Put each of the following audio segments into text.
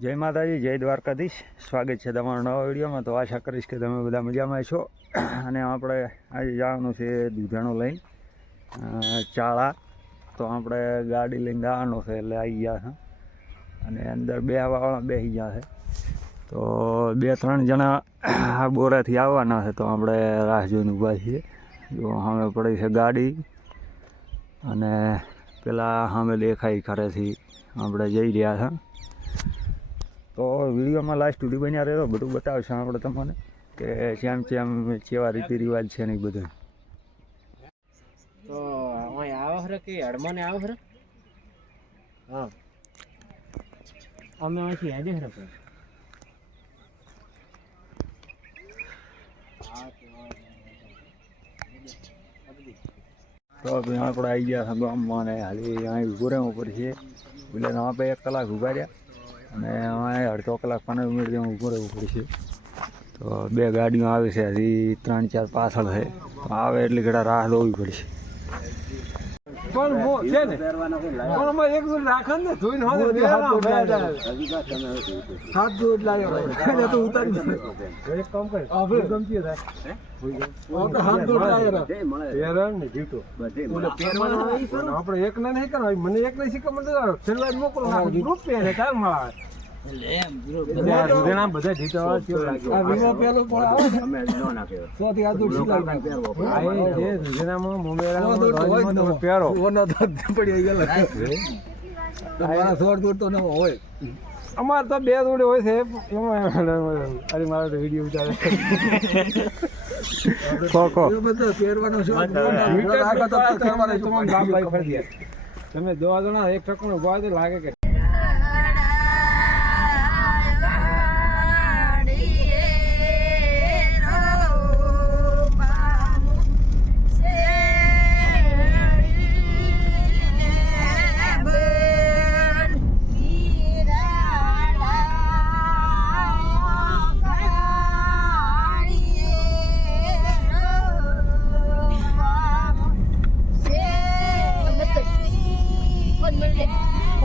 જય માતાજી, જય દ્વારકાધીશ. સ્વાગત છે તમારા નવા વિડીયોમાં. તો આશા કરીશ કે તમે બધા મજામાં છો. અને આપણે આજે જવાનું છે દૂધાણું લઈને ચાળા. તો આપણે ગાડી લઈને જવાનું છે, એટલે આવી ગયા છે. અને અંદર બે વાળા બેસી ગયા છે. તો બે ત્રણ જણા આ બોરાથી આવવાના છે, તો આપણે રાહ જોઈને ઊભા છીએ. જો સામે પડી છે ગાડી. અને પેલા સામે દેખાય ખરેથી આપણે જઈ રહ્યા છે. તો વિડીયોમાં લાસ્ટ સુધી બન્યા રહેતો બધું બતાવશું આપણે તમને કે જેમ શ્યામ કેવા રીતિ રિવાજ છે ને એ બધું. તો આવો હરે કે હડમાને આવો હરે હા. અમે અહીંથી આજે હરે પણ તો આપણે આવી ગયા ગામમાં ને હાલી અહીં ઊભો રહ્યા ઉપર છે એટલે આપણે એક કલાક ઊભા રહ્યા. અને અમારે અડધો કલાક પંદર મિનિટ જેવું ઊભું રહેવું પડશે તો બે ગાડીઓ આવે છે, હજી ત્રણ ચાર પાછળ છે. તો આવે એટલી ઘડા રાહ દોવી પડશે. પણ મો છે ને? પણ અમે એક જણ રાખે ને ધોઈને હવે હાથ ધોઈ લાવ્યો. એને તો ઉતારી દે. એક કામ કરે. આપણે ગમતી થાય આપણે. આપણે એક ને નહીં કરો મને એક નહીં શીખવા મને છેલ્લા મોકલો. ગ્રુપ પહેરે કામ મળે અમારે તો બે જોડે હોય છે. એમાં અરે મારો તો વીડિયો ઉતારે. તમે જોવા જણા એક ટકનું ઊભા લાગે કે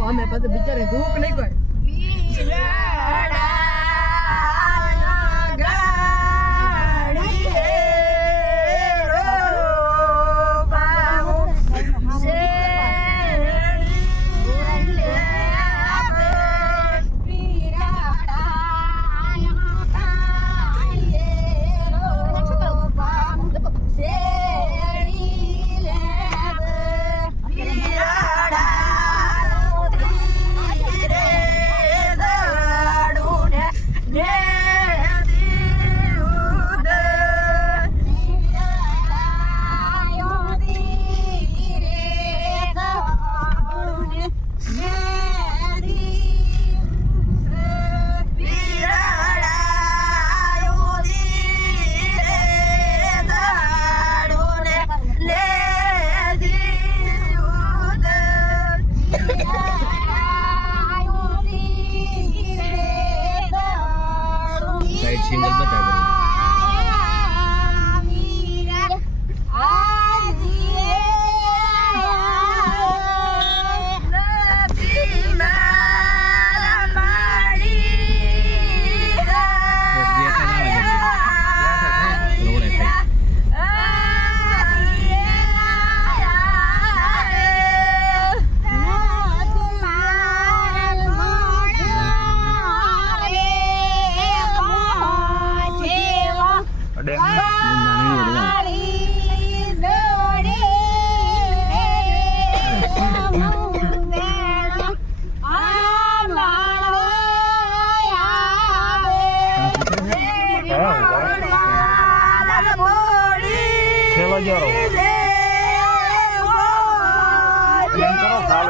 અમે પછી બિચારે ધૂપ નહીં કોઈ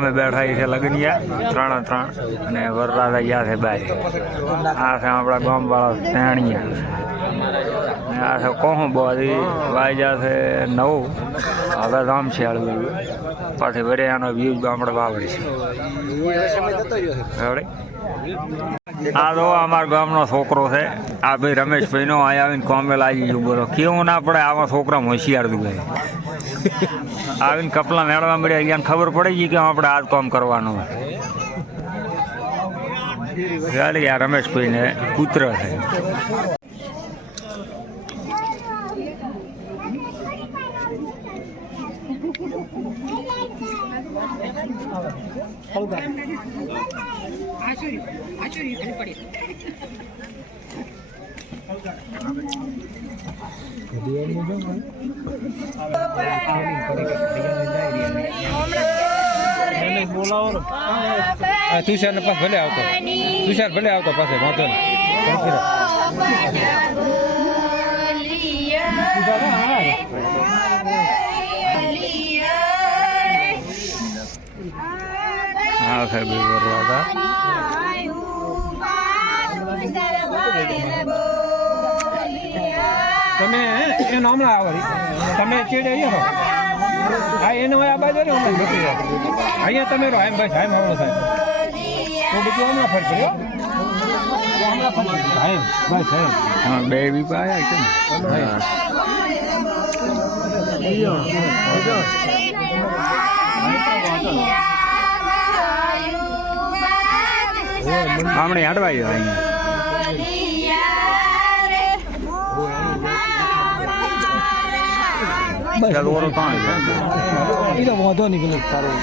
અમે બેઠા છે લગનિયા. ત્રણ ત્રણ. અને વરરાજા ગયા છે બાય આ છે આપણા ગામવાળા તેણિયા આ છે કોહું બોધી વાગ્યા છે નવ. હવે ગામ છે હળવું પાછી વરિયાનો વ્યૂ ગામડે વાવડી છે. આ તો અમારા ગામનો છોકરો છે. આ ભાઈ રમેશભાઈનો. અહીંયા આવીને કોમે લાગી ગયું બોલો. કેવું ના પડે? આવા છોકરા હોશિયાર દુબે આવીને કપલા મેળવા મળ્યા અહીંયા ખબર પડી ગઈ કે આપણે આ કામ કરવાનું ગાડી આ રમેશભાઈને પુત્ર છે. તુષાર ને ભલે આવતો. તુષાર ભલે આવતો પાસે વાંધો હા સાહેબ ભાઈ વરરાજા તમે એનો હમણાં આવરી તમે ચેડે અહીંયા રહો. હા એનો આ બાજુ ને હમણાં જતી રહો અહીંયા તમે રહો. એમ ભાઈ સાહેબ હમણાં સાહેબ. તો બીજું હમણાં ફર કર્યો હા. બે બી પાયા કેમ હા. હમણાં હડવાઈ અહીંયા. ચાલ ઓરો કાં એ તો વાંધો નહીં પેલું સારું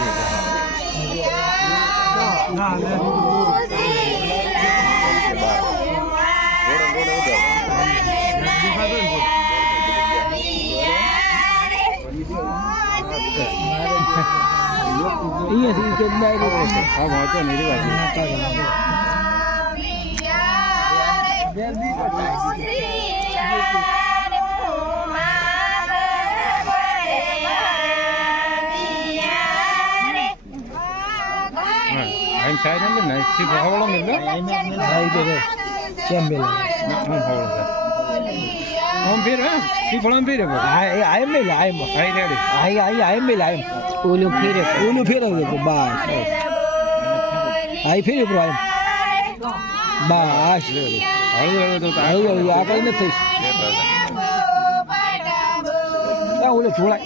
અહીંયાથી કેટલા હા વાંચો નહીં રેવા હાઈમ સાઈડ અંદર ને સી ભવળો ફેર હા? સી ભવળો ફેર? હા એ આયમ મિલ આયમ હાઈ રેડી. આઈ આઈ આયમ મિલ આયમ ઓલું ફેરે ઓલું ફેરે તો બસ આઈ ફેરે બ્રો આયમ બસ હળવું હળવું તો હળવું હળવું આ કઈ નથી ઓલે જોડાય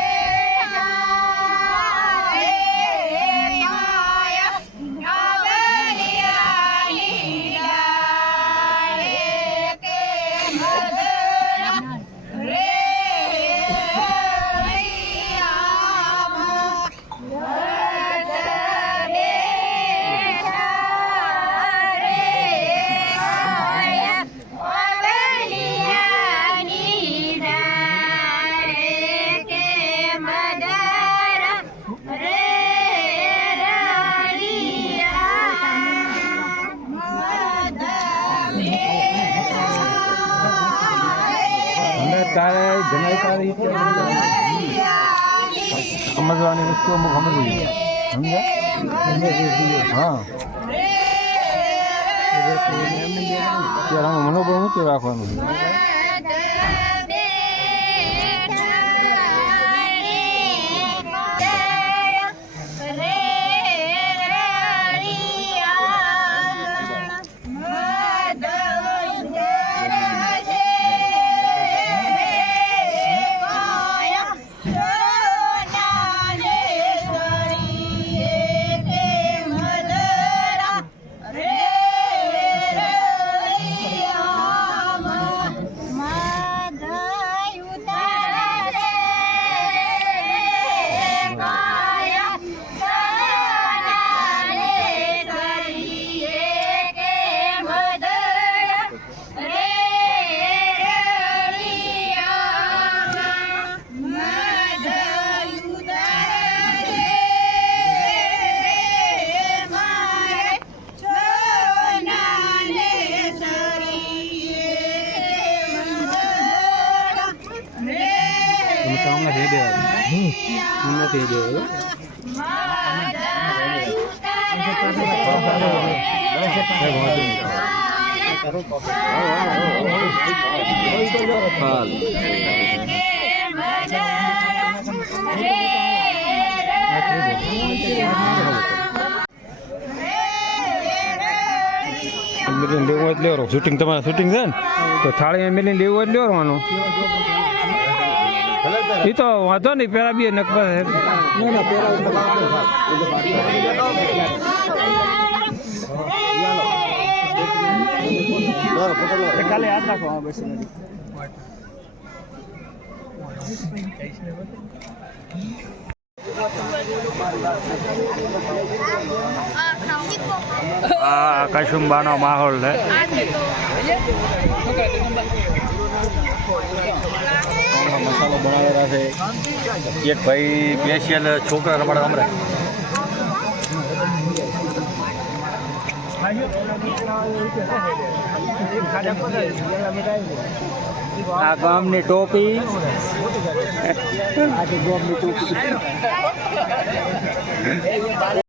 જમાઈ તારી સમજવાની વસ્તુ અમુક સમજવી સમજ્યા? હા. ત્યારે મનોબળ ઊંચું રાખવાનું? નથી દેવાનું હાલ લેવું હોય તો શૂટિંગ તમારે શૂટિંગ છે ને તો થાળી મિલિયન લેવું હોય લેવાનું એ તો વાંધો નહીં પેલા બી નકબર કાલે હાથ રાખો બસ આ કશુંબાનો માહોલ છે. બનાવેલા છે. એક ભાઈ સ્પેશિયલ છોકરા રમાડા હમણાં આ ગામની ટોપી.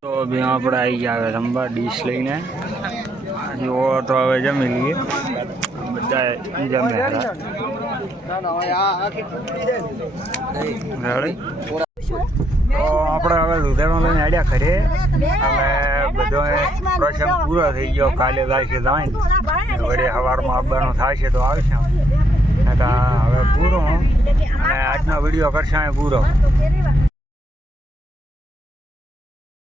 તો આપણે આવી ગયા રમવા ડીશ લઈને. જો તો હવે જમી લઈએ. Ready? તો આપણે હવે લુધિયાણો લઈને આડ્યા ખરે. બધો પ્રસંગ પૂરો થઈ ગયો. કાલે લાગશે લાઈન વળી સવારમાં આવવાનો થશે તો આવશે. હવે પૂરો. અને આજનો વીડિયો કરશે પૂરો.